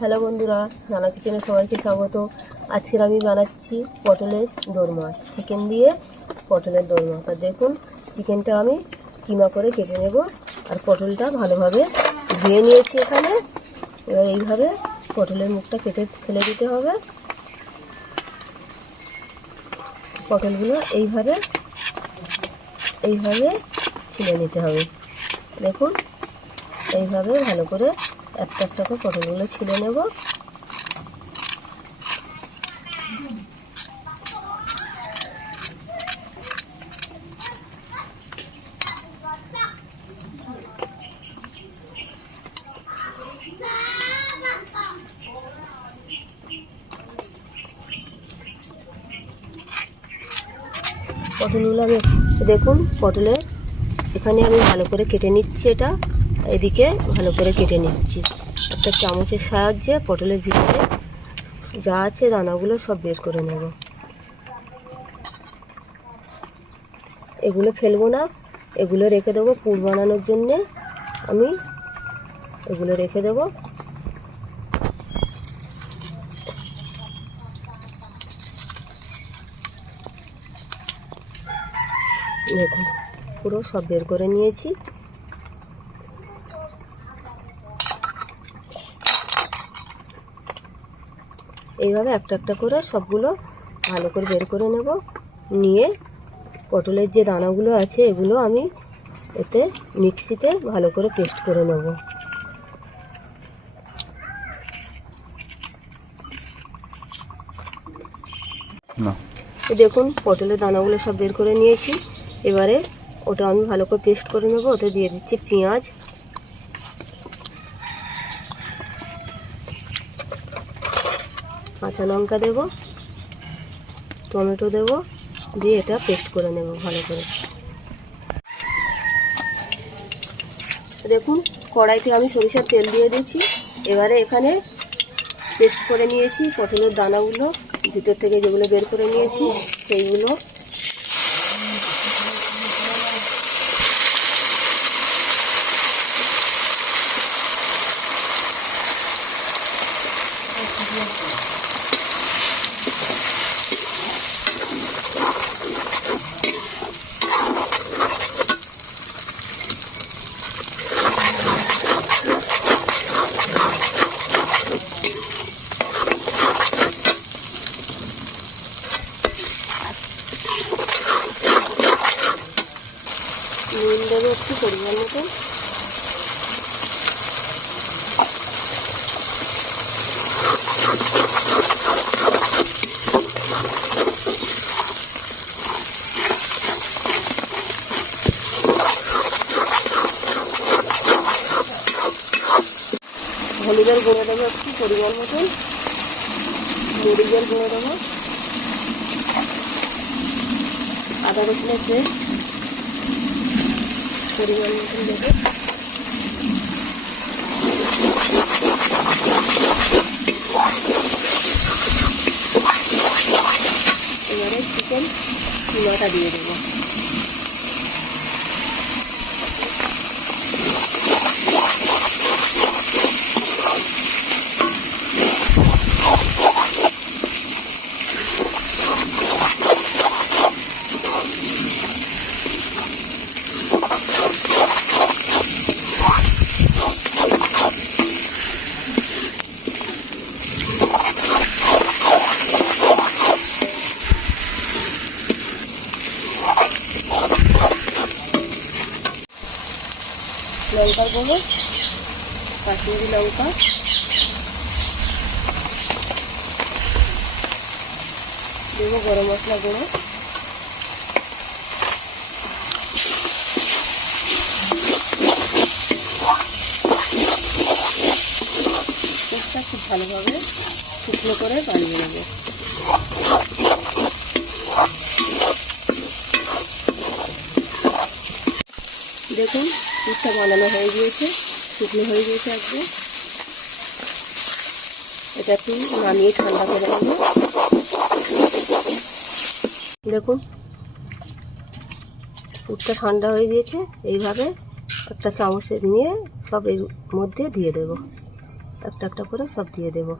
Hello বন্ধুরা, রানা কিচেনে সবাইকে স্বাগত। আজকের আমি বানাচ্ছি পটলের দোরমা, চিকেন দিয়ে পটলের দোরমা। তা দেখুন, চিকেনটা আমি কিমা করে কেটে নেব, আর পটলটা ভালোভাবে ধুয়ে নিয়েছি এখানে। এবার এইভাবে পটলের মুখটা কেটে ফেলে দিতে হবে। পটলগুলো এইভাবে ছিলে নিতে হবে। দেখুন, এইভাবে ভালো করে একটা একটা করে পটলগুলো ছিলে নেব। পটলগুলো আমি দেখুন, পটলের এখানে আমি ভালো করে কেটে নিচ্ছি, এটা এদিকে ভালো করে কেটে নিচ্ছি। একটা চামচের সাহায্যে পটলের ভিতরে যা আছে দানাগুলো সব বের করে নেব। এগুলো ফেলবো না, এগুলো রেখে দেবো পুর বানানোর জন্যে। আমি এগুলো রেখে দেবো। দেখুন, পুরো সব বের করে নিয়েছি। এইভাবে একটা একটা করে সবগুলো ভালো করে বের করে নেব। নিয়ে পটলের যে দানাগুলো আছে এগুলো আমি এতে মিক্সিতে ভালো করে পেস্ট করে নেব। দেখুন, পটলের দানাগুলো সব বের করে নিয়েছি। এবারে ওটা আমি ভালো করে পেস্ট করে নেব। ওতে দিয়ে দিচ্ছি পেঁয়াজ, কাঁচা লঙ্কা দেব, টমেটো দেব, দিয়ে এটা পেস্ট করে নেব ভালো করে। দেখুন, কড়াইতে আমি সরিষার তেল দিয়ে দিয়েছি। এবারে এখানে পেস্ট করে নিয়েছি পটলের দানাগুলো, ভিতর থেকে যেগুলো বের করে নিয়েছি সেইগুলো নুন দেবো একটু পরিমাণ মতো। হলুদের গুঁড়ো দেবো একটু পরিমাণ মতন, মরিচের গুঁড়ো দেবো, আদা রসুনের পেস্ট পরিমাণ মতন দেবো। এবারে চিকেন কিমাটা দিয়ে দেবো। লঙ্কার গুঁড়ো, কাশ্মীরি লঙ্কা, দেবো গরম মশলা গুঁড়ো, পেস্টটা খুব ভালোভাবে শুকনো করে বানিয়ে নেব। দেখুন, পেস্টটা বানানো হয়ে গিয়েছে, শুকনো হয়ে গিয়েছে একদম। এটা একটু নামিয়ে ঠান্ডা করে নেব। দেখুন, পুরটা ঠান্ডা হয়ে গিয়েছে। এইভাবে একটা চামচ নিয়ে সব এর মধ্যে দিয়ে দেব। একটা একটা করে সব দিয়ে দেব।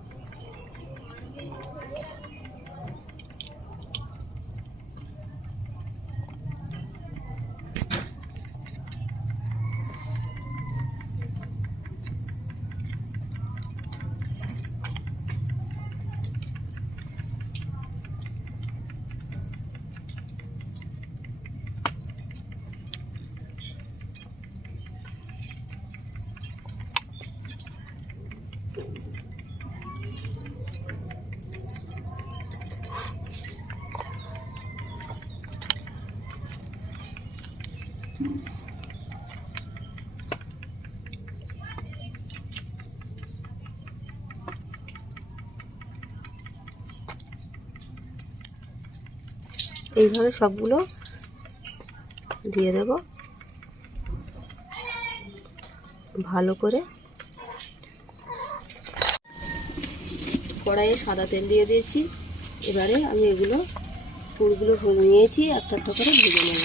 এইভাবে সবগুলো দিয়ে দেব ভালো করে। কড়াইয়ে সাদা তেল দিয়ে দিয়েছি। এবারে আমি এগুলো পুরগুলো নিয়েছি, একটা একটা করে ভেজে নেব।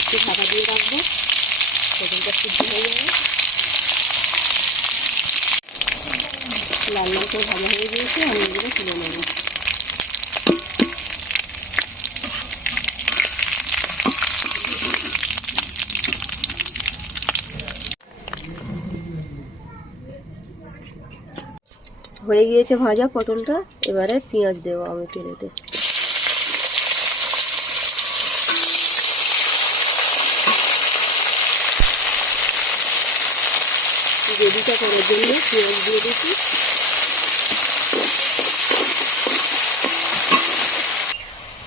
একটু ঢাকা দিয়ে রাখবো, পটলটা সিদ্ধ হয়ে যাবে। লাল লাল করে ভাজা হয়ে গিয়েছে, আমি এগুলো তুলে নেব। হয়ে গিয়েছে ভাজা পটলটা। এবারে পেঁয়াজ দেবো আমি তেলেতে। গ্রেভিটা করার জন্য পেঁয়াজ দিয়ে দিচ্ছি।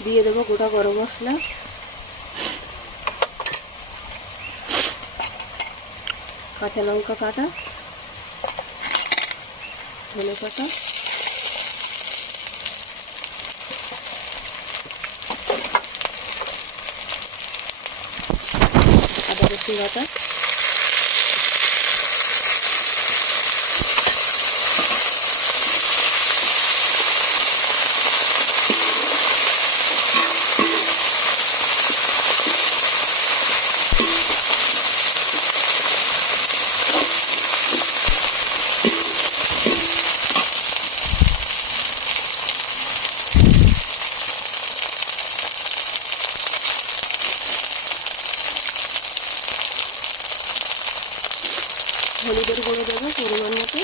দিয়ে দেবো গোটা গরম মশলা, কাঁচা লঙ্কা কাটা, ধনে পাতা, আদা রসুন বাটা, হলুদের গুঁড়ো দেবো পরিমাণ মতো।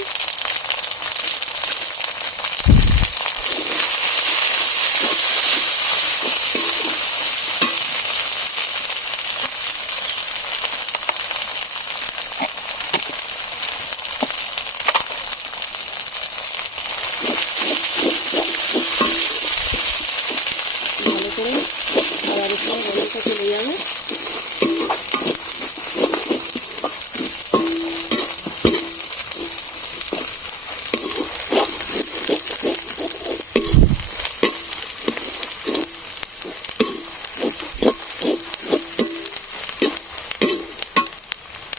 ভালো করে আবার একটু গন্ধটা চলে যাবে।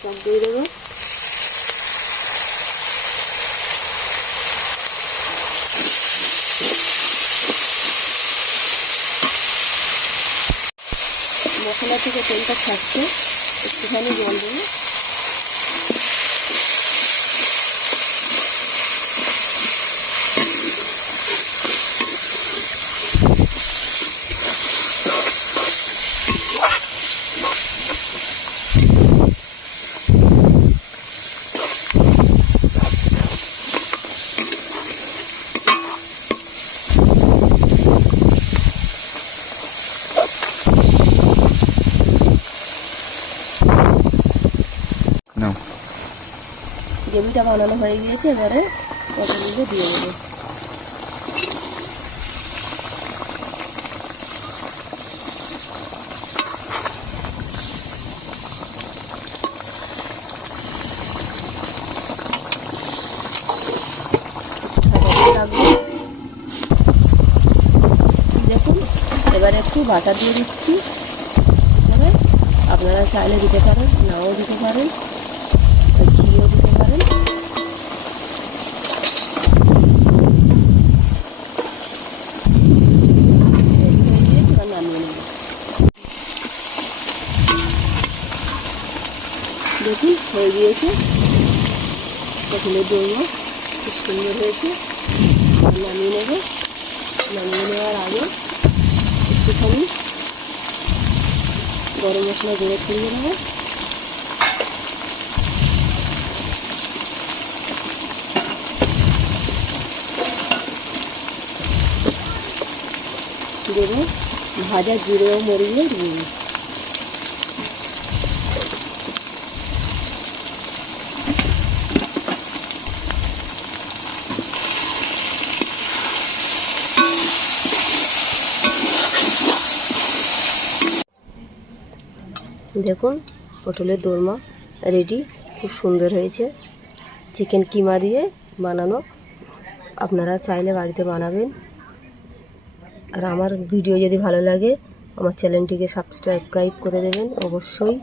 সব দিয়ে দেবো। মশলা থেকে তেলটা ছাড়ছে, একটুখানি জল দেবো। গ্রেভিটা বানানো হয়ে গিয়েছে, এবারে পটলগুলো দিয়ে দেবো। রাখবো। দেখুন এবারে একটু বাটার দিয়ে দিচ্ছি। এবারে আপনারা চাইলে দিতে পারেন, নাও দিতে পারেন, ঘিও দিতে পারেন। এবার নামিয়ে নেব। দেখুন হয়ে গিয়েছে পটলের দোরমা, খুব সুন্দর হয়েছে। নামিয়ে নেব। নামিয়ে নেওয়ার আগে একটুখানি গরম মশলা গুঁড়ো ছড়িয়ে নেব। দেব ভাজা জিরে ও মরিচের গুঁড়ো। দেখুন পটলের দোরমা রেডি, খুব সুন্দর হয়েছে। চিকেন কিমা দিয়ে বানানো, আপনারা চাইলে বাড়িতে বানাবেন। আর আমার ভিডিও যদি ভালো লাগে আমার চ্যানেলটিকে সাবস্ক্রাইব করে দেবেন অবশ্যই।